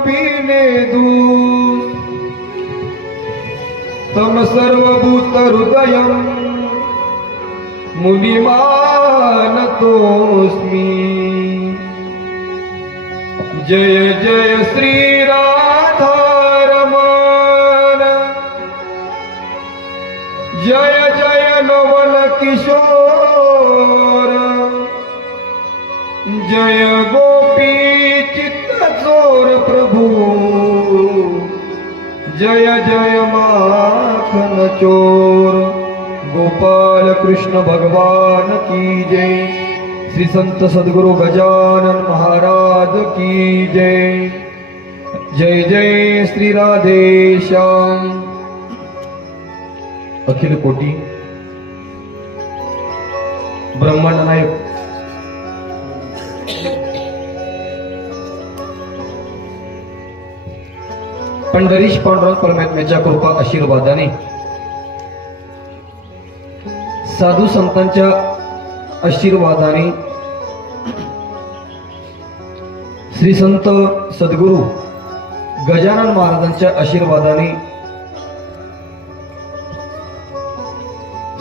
शोभिले दूत तम सर्वभूत हृदयं मुनिमानतोऽस्मि। जय जय श्री राधारमण, जय जय नवल किशोर, जय गोपी चित्तचोर प्रभु, जय जय माखन चोर। गोपाल कृष्ण भगवान की जय। श्री संत सद्गुरु गजानन महाराज की जय। जय जय श्री राधेश्याम। अखिल कोटी ब्रह्मांड नायक पंढरीश पांडुरंग परमात्म्याच्या कृपा आशीर्वादाने साधू संतांच्या आशीर्वादाने श्री संत सद्गुरु गजानन महाराजांच्या आशीर्वादाने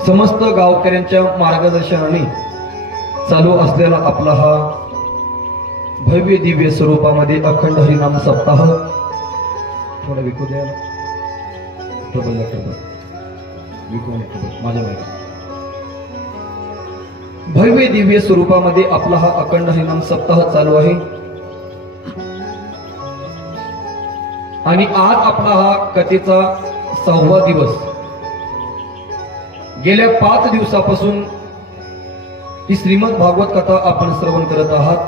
समस्त गावकऱ्यांच्या मार्गदर्शनाने चालू असलेला आपला हा भव्य दिव्य स्वरूपामध्ये अखंड हरिनाम सप्ताह थोडा विकू द्या माझ्या भव्य दिव्य स्वरूपामध्ये आपला हा अखंड हरिनाम सप्ताह चालू आहे आणि आज आपला हा कथेचा 6वा दिवस। गेल्या 5 दिवसापासून ही श्रीमद भागवत कथा आपण श्रवण करत आहात।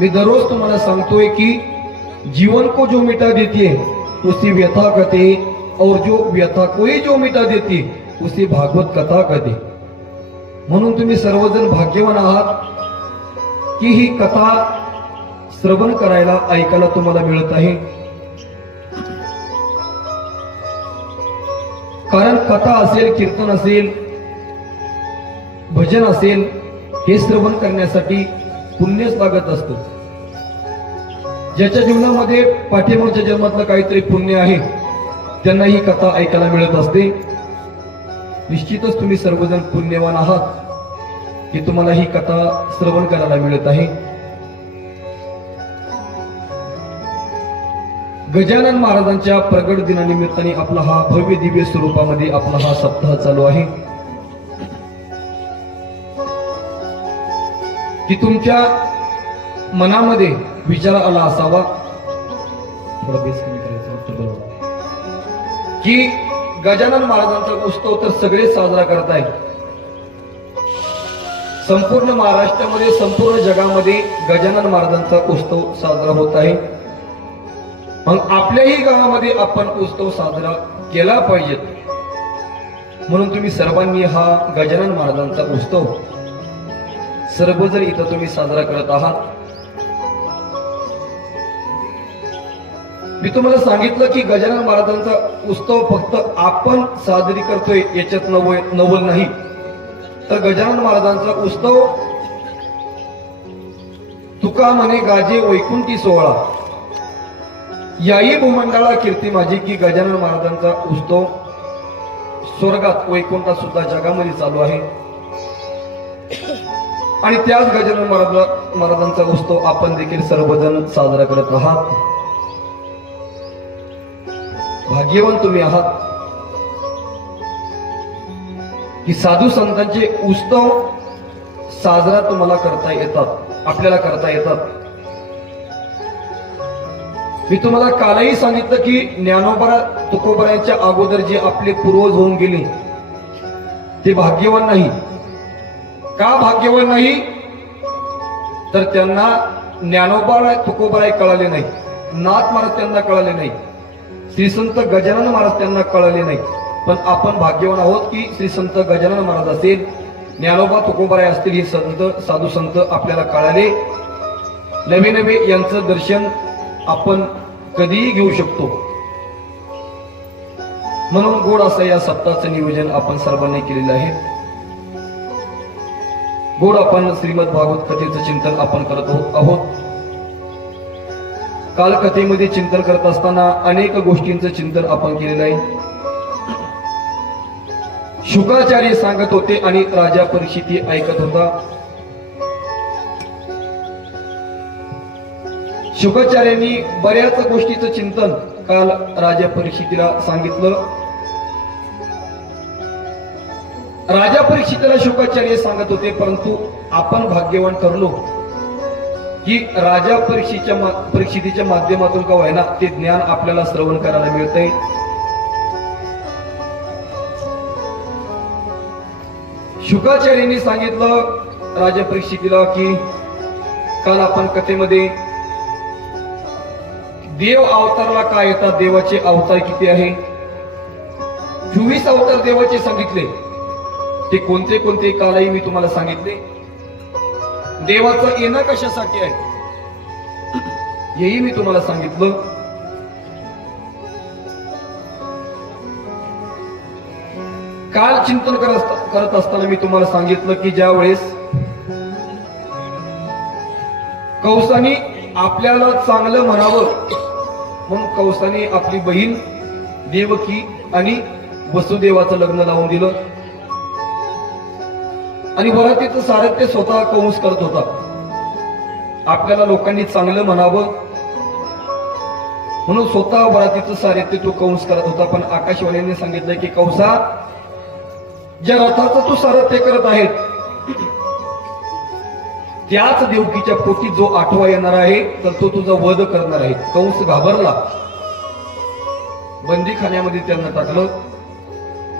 मी दररोज तुम्हाला सांगतोय की जीवन को जो मिटा देती है उसी व्यथा कहते, और जो व्यथा कोई जो मिटा देती उसी भागवत कथा कहते। म्हणून तुम्ही सर्वजण भाग्यवान आहात की ही कथा श्रवण करायला ऐकायला तुम्हाला मिळत आहे। कारण कथा असेल, कीर्तन असेल, भजन असेल, हे श्रवण करण्यासाठी पुण्यच लागत असतं। ज्याच्या जीवनामध्ये पाठीमागच्या जन्मातलं काहीतरी पुण्य आहे त्यांना ही कथा ऐकायला मिळत असते। निश्चितच तुम्ही सर्वजण पुण्यवान आहात की तुम्हाला ही कथा श्रवण करायला मिळत आहे। गजानन महाराजांच्या प्रगट दिनानिमित्ताने आपला हा भव्य दिव्य स्वरूपामध्ये आपला हा सप्ताह चालू आहे की तुमच्या मनामध्ये विचार आला असावा, थोडा बेस कमी करायचा, की गजानन महाराजांचा उत्सव तर सगळे साजरा करत आहेत। संपूर्ण महाराष्ट्रामध्ये, संपूर्ण जगामध्ये गजानन महाराजांचा उत्सव साजरा होत आहे। मग आपल्याही गावामध्ये आपण उत्सव साजरा केला पाहिजे। म्हणून तुम्ही सर्वांनी हा गजानन महाराजांचा उत्सव सर्वजण इथं तुम्ही साजरा करत आहात। मी तुम्हाला सांगितलं की गजानन महाराजांचा उत्सव फक्त आपण साजरी करतोय याच्यात नवल नाही, तर गजानन महाराजांचा उत्सव तुका म्हणे गाजे वैकुंठी सोहळा, याही भूमंडळा कीर्ती माझी, की गजानन महाराजांचा उत्सव स्वर्गात वैकुंठात सुद्धा जगामध्ये चालू आहे। आणि त्याच गजानन महाराजांचा उत्सव आपण देखील सर्वजण साजरा करत आहात। भाग्यवान तुम्ही आहात की साधू संतांचे उत्सव साजरा तुम्हाला करता येतात, आपल्याला करता येतात। मी तुम्हाला कालही सांगितलं की ज्ञानोबा तुकोबरायांच्या अगोदर जे आपले पूर्वज होऊन गेले ते भाग्यवान नाही। का भाग्यवान नाही? तर त्यांना ज्ञानोबा तुकोबराय कळाले नाही, नाथ महाराज त्यांना कळाले नाही, श्री संत गजानन महाराज त्यांना कळाले नाही। पण आपण भाग्यवान आहोत की श्री संत गजानन महाराज असेल, ज्ञानोबा तुकोबराय असतील, हे संत साधू संत आपल्याला कळाले। नवे नवे यांचं दर्शन आपण कधीही घेऊ शकतो। म्हणून गोड असं या सप्ताहाचं नियोजन आपण सर्वांनी केलेलं आहे। गोड आपण श्रीमद भागवत कथेचं चिंतन आपण करत आहोत। काल कथेमध्ये चिंतन करत असताना अनेक गोष्टींचं चिंतन आपण केलेलं आहे. शुकाचार्य सांगत होते आणि राजा परीक्षिती ऐकत होता. शुकाचार्यांनी बऱ्याच गोष्टीचं चिंतन काल राजा परीक्षितीला सांगितलं. राजा परीक्षितीला शुकाचार्य सांगत होते, परंतु आपण भाग्यवान ठरलो की राजा परीक्षितीच्या माध्यमातून का होईना ते ज्ञान आपल्याला श्रवण करायला मिळतंय. शुकाचार्यांनी सांगितलं राजा परीक्षितीला की काल आपण कथेमध्ये देव अवतारला काय येतात, देवाचे अवतार किती आहे, 24 अवतार देवाचे सांगितले. ते कोणते कोणते कालही मी तुम्हाला सांगितले. देवाचं येणं कशासाठी आहे हेही मी तुम्हाला सांगितलं. काल चिंतन करत असताना मी तुम्हाला सांगितलं की ज्या वेळेस कंसाने आपल्याला चांगलं म्हणावं म्हणून कंसाने आपली बहीण देवकी आणि वसुदेवाचं लग्न लावून दिलं आणि वरातीचं सारथ्य स्वतः कंस करत होता. आपल्याला लोकांनी चांगलं म्हणावं म्हणून स्वतः वरातीचं सारथ्य तो कंस करत होता. पण आकाशवाणीने सांगितलं की कंसा, ज्या रथाचं तू सारथ्य करत आहे त्याच देवकीच्या पोटी जो आठवा येणार आहे तर तो तुझा वध करणार आहे. कंस घाबरला, बंदीखान्यामध्ये त्यांना टाकलं.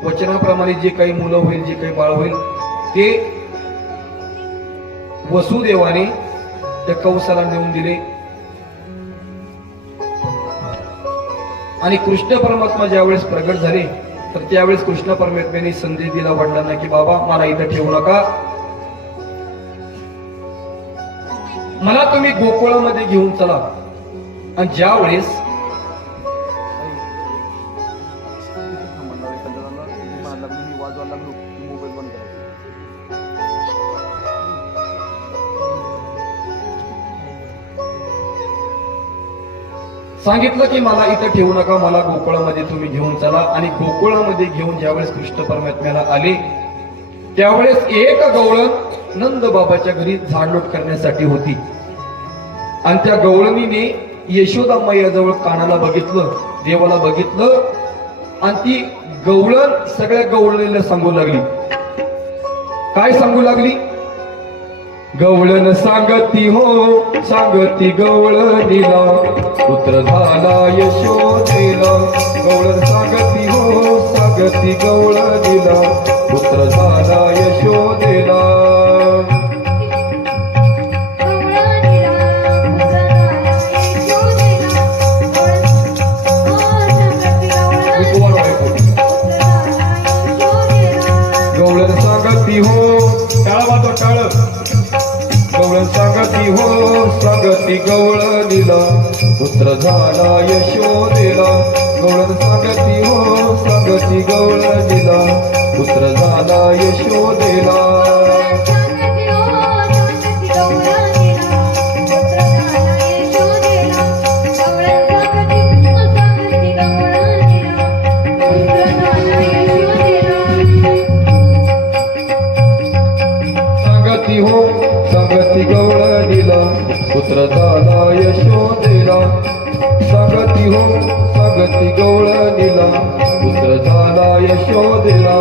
वचनाप्रमाणे जे काही मुलं होईल, जे काही बाळ होईल ते वसुदेवाने त्या कंसाला नेऊन दिले. आणि कृष्ण परमात्मा ज्यावेळेस प्रगट झाले तर त्यावेळेस कृष्ण परमात्म्याने संदेश दिला वडिलांना की बाबा मला इथं ठेवू नका, मला तुम्ही गोकुळामध्ये घेऊन चला. आणि ज्या वेळेस सांगितलं की मला इथं ठेवू नका, मला गोकुळामध्ये तुम्ही घेऊन चला. आणि गोकुळामध्ये घेऊन ज्यावेळेस कृष्ण परमात्म्याला आले त्यावेळेस एक गवळण नंद बाबाच्या घरी झाडलोट करण्यासाठी होती. आणि त्या गवळणीने यशोदा मैयाजवळ कानाला बघितलं, देवाला बघितलं आणि ती गवळण सगळ्या गवळणीला सांगू लागली. काय सांगू लागली? गवळण सांगती हो सांगती गवळणीला, पुत्र झाला यशोदेला. गवळण सांगती हो सांगती गवळणीला, पुत्र झाला यशोदेला. गवळण सांगती हो, टाळा वाजवा टाळ. गवळण सांगती हो सांगती गवळणीला, पुत्र झाला यशोदेला. गवळण सांगती हो सांगती गवळणीला, पुत्र झाला यशोदेला. सांगती हो सांगती गवळणीला, पुत्र झाला यशोदेला. सांगती हो सांगती गवळणीला, पुत्र झाला यशोदेला.